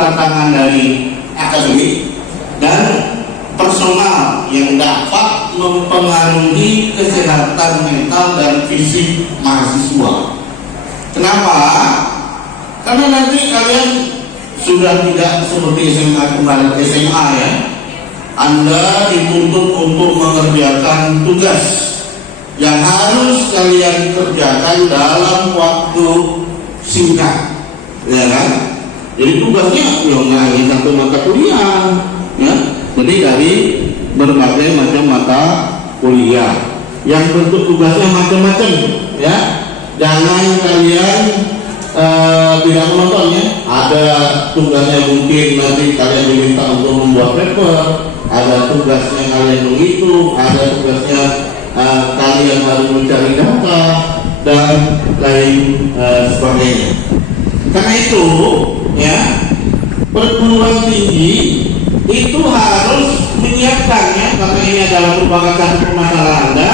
Tantangan dari akademik dan personal yang dapat mempengaruhi kesehatan mental dan fisik mahasiswa. Kenapa? Karena nanti kalian sudah tidak seperti SMA kemarin, SMA ya. Anda dituntut untuk mengerjakan tugas yang harus kalian kerjakan dalam waktu singkat, ya kan? Jadi tugasnya nggak hanya satu mata kuliah, ya. Jadi dari berbagai macam mata kuliah yang bentuk tugasnya macam-macam, ya. Jangan kalian tidak menonton ya. Ada tugasnya mungkin nanti kalian diminta untuk membuat paper, ada tugasnya kalian menghitung, ada tugasnya kalian harus mencari data dan lain sebagainya. Karena itu, ya, perguruan tinggi itu harus menyiapkan, ya, karena ini adalah merupakan satu permasalahan Anda.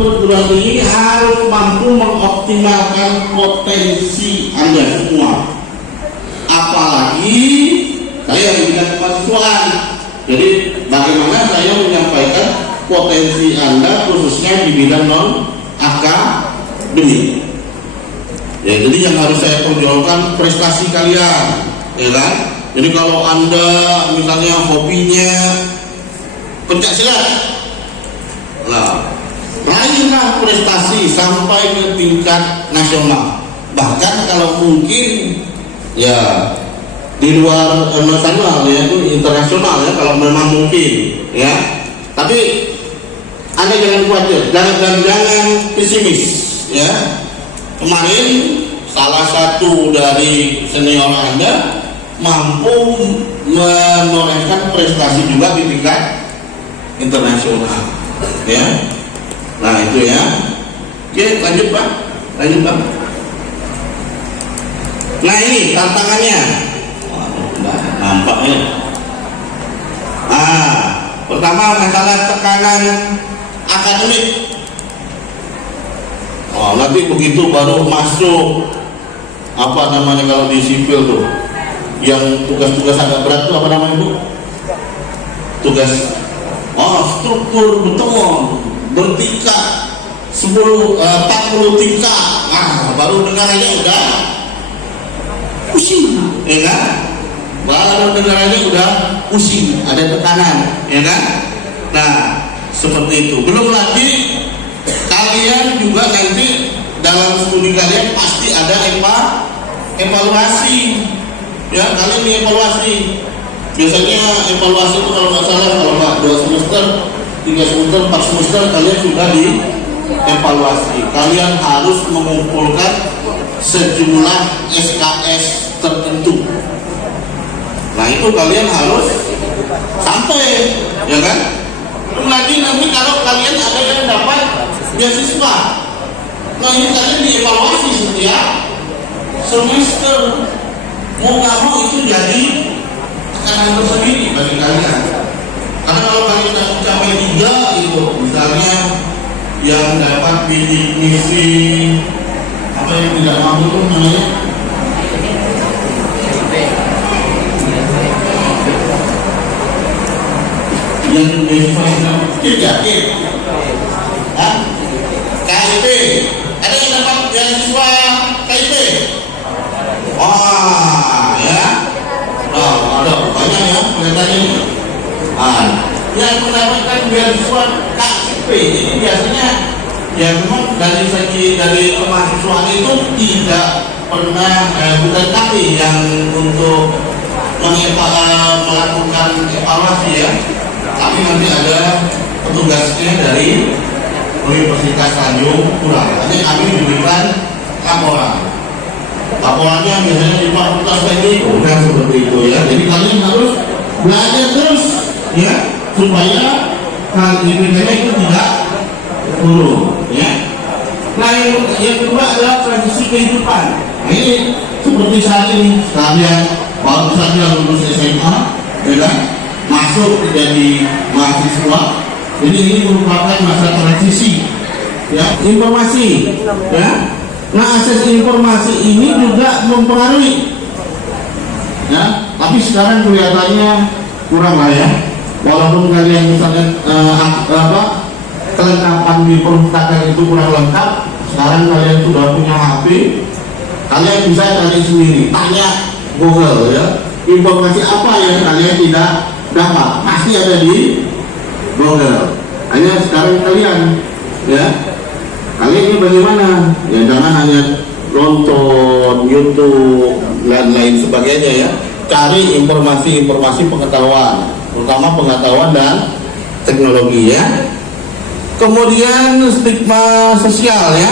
Perguruan tinggi harus mampu mengoptimalkan potensi Anda semua. Apalagi saya di bidang kemahasiswaan. Jadi bagaimana saya menyampaikan potensi Anda khususnya di bidang non akademik. Ya, jadi yang harus saya tonjolkan prestasi kalian, ya kan? Jadi kalau Anda misalnya hobinya pencak silat, nah, raihlah prestasi sampai ke tingkat nasional. Bahkan kalau mungkin ya di luar nasional, ya, itu internasional ya kalau memang mungkin, ya. Tapi Anda jangan khawatir, jangan pesimis, ya. Kemarin salah satu dari senior Anda mampu menorehkan prestasi juga di tingkat internasional, ya. Nah itu ya. Oke, lanjut Pak. Nah ini tantangannya. Nampak ya. Pertama masalah tekanan akademik. Nanti begitu baru masuk apa namanya kalau di sipil tuh yang tugas-tugas agak berat tuh apa namanya Bu? Tugas struktur beton bertingkat 40 tingkat. Nah baru dengar aja udah pusing, ya kan? Baru dengar aja udah pusing, ada tekanan, ya kan? Nah seperti itu. Belum lagi kalian juga nanti dalam studi kalian pasti ada evaluasi, ya. Kalian dievaluasi. Biasanya evaluasi itu kalau nggak salah kalau nggak 2 semester, 3 semester, 4 semester kalian sudah dievaluasi. Kalian harus mengumpulkan sejumlah SKS tertentu. Nah itu kalian harus sampai, ya kan? Belum lagi nanti kalau kalian ada yang dapat beasiswa, nah ini kalian dievaluasi setiap semester. Mau nggak mau itu jadi tekanan tersendiri bagi kalian. Karena kalau kalian sudah mencapai 3 itu, misalnya yang dapat bidik misi apa yang tidak mampu itu namanya yang beasiswa tidak KIP, ada yang dapat beasiswa KIP. Ya, ada banyak ya kelihatannya. Yang mendapatkan beasiswa KIP ini biasanya ya memang dari segi dari kemahasiswaan itu tidak pernah bukan kami yang untuk melakukan evaluasi ya. Tapi nanti ada petugasnya dari Universitas Tanjung Pura. Nanti kami diberikan laporan. Laporannya biasanya di Fakultas Teknik, bukan seperti itu ya. Jadi kalian harus belajar terus ya, supaya hal IPK-nya itu tidak turun ya. Nah yang kedua adalah transisi kehidupan. Nah, ini seperti saat ini kalian baru saja lulus SMA, ya kan? Masuk jadi mahasiswa. Jadi ini merupakan masa transisi ya, informasi ya. Nah akses informasi ini juga mempengaruhi ya, tapi sekarang kelihatannya kurang lah ya. Walaupun kalian misalnya kelengkapan di perpustakaan itu kurang lengkap, sekarang kalian sudah punya HP, kalian bisa cari sendiri, tanya Google ya, informasi apa yang kalian tidak dapat pasti ada di Google. Hanya sekarang kalian ya, kalian ini bagaimana ya, jangan hanya nonton YouTube dan lain sebagainya ya, cari informasi pengetahuan, terutama pengetahuan dan teknologi ya. Kemudian stigma sosial ya.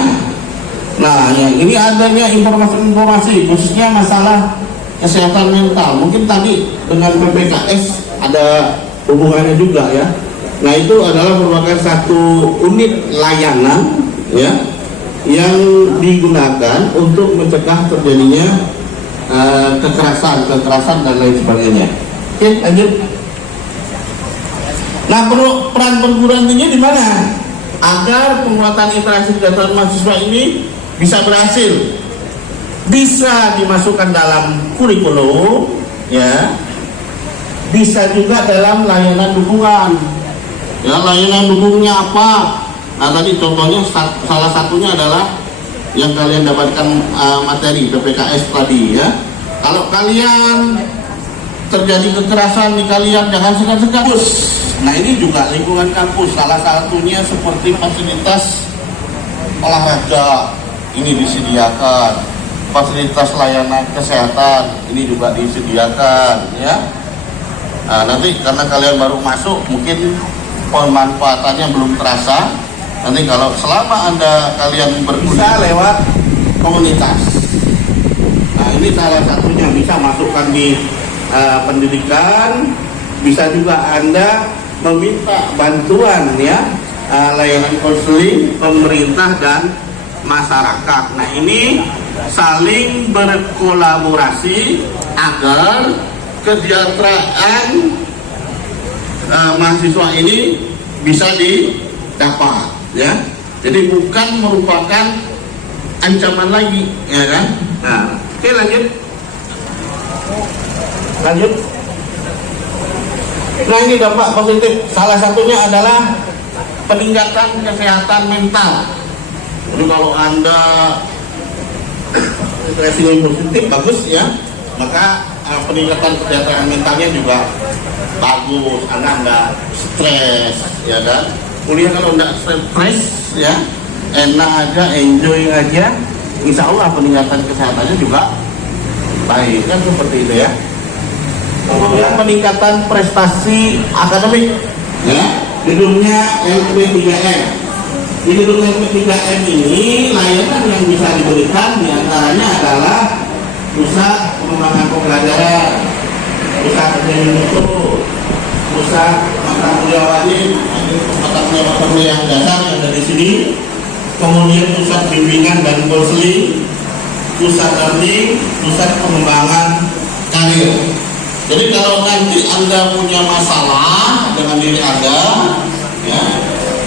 Nah ya, ini adanya informasi khususnya masalah kesehatan mental. Mungkin tadi dengan PPKS ada hubungannya juga ya. Nah itu adalah merupakan satu unit layanan ya, yang digunakan untuk mencegah terjadinya kekerasan dan lain sebagainya. Oke, lanjut. Nah, peran perguruan tinggi di mana? Agar penguatan interaksi kesejahteraan mahasiswa ini bisa berhasil, bisa dimasukkan dalam kurikulum, ya, bisa juga dalam layanan dukungan. Ya, layanan dukungnya apa? Nah, tadi contohnya salah satunya adalah yang kalian dapatkan materi PPKS tadi ya. Kalau kalian terjadi kekerasan di kalian, jangan segan-segan. Nah ini juga lingkungan kampus, salah satunya seperti fasilitas olahraga ini disediakan, fasilitas layanan kesehatan ini juga disediakan ya. Nah, nanti karena kalian baru masuk mungkin pemanfaatannya belum terasa. Nanti kalau selama kalian berkuliah lewat komunitas, nah ini salah satunya bisa masukkan di pendidikan, bisa juga Anda meminta bantuan ya, layanan konseling pemerintah dan masyarakat. Nah ini saling berkolaborasi agar kesejahteraan mahasiswa ini bisa didapat ya. Jadi bukan merupakan ancaman lagi ya kan. Nah, oke lanjut. Nah ini dampak positif, salah satunya adalah peningkatan kesehatan mental. Jadi kalau Anda ekspresinya positif bagus ya, maka peningkatan kesehatan mentalnya juga bagus. Anda nggak stres ya kan. Kuliah kalau nggak stres ya, enak aja, enjoy aja, insya Allah peningkatan kesehatannya juga baik kan, seperti itu ya. Kemudian peningkatan prestasi akademik ya, gedungnya LP3M. Di gedung LP3M ini layanan yang bisa diberikan diantaranya adalah pusat pengembangan pembelajaran, pusat pendidikan mutu, pusat mata kuliah wajib, mata kuliah dasar yang ada di sini, kemudian pusat bimbingan dan konseling, pusat learning, pusat pengembangan karir. Jadi kalau nanti Anda punya masalah dengan diri Anda, ya,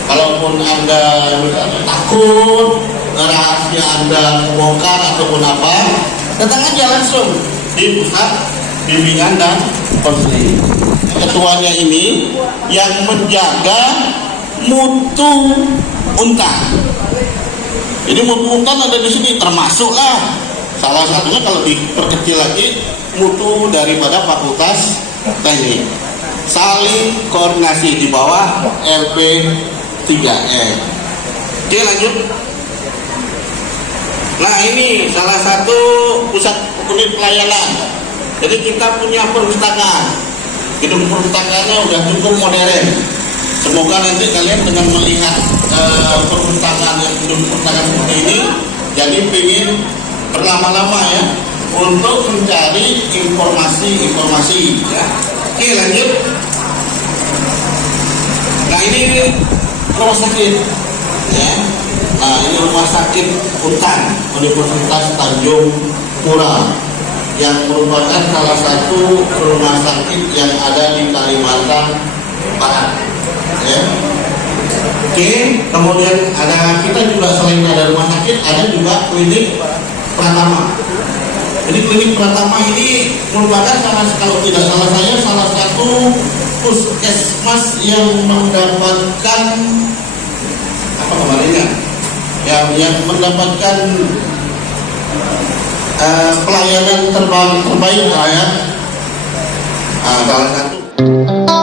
kalaupun Anda takut rahasia Anda kebongkar ataupun apa, datang aja langsung di pusat bimbingan dan konseling. Ketuanya ini yang menjaga mutu unta. Jadi mutu unta ada di sini, termasuklah salah satunya kalau diperkecil lagi mutu daripada Fakultas Teknik. Saling koordinasi di bawah LP3M. Oke lanjut. Nah ini salah satu pusat unit pelayanan. Jadi kita punya perpustakaan. Gedung perpustakaannya udah cukup modern. Semoga nanti kalian dengan melihat perpustakaan yang perpustakaan seperti ini, jadi ingin berlama-lama ya untuk mencari informasi ya. Oke, lanjut. Nah, ini rumah sakit ya. Nah, ini rumah sakit Hutan Universitas Tanjung Pura yang merupakan salah satu rumah sakit yang ada di Kalimantan Barat ya. Oke, kemudian kita juga selain ada rumah sakit, ada juga klinik Pratama. Jadi klinik Pratama ini merupakan kalau tidak salah saya salah satu puskesmas yang mendapatkan apa kemarinnya, yang mendapatkan pelayanan terbaik lah ya. Salah satu.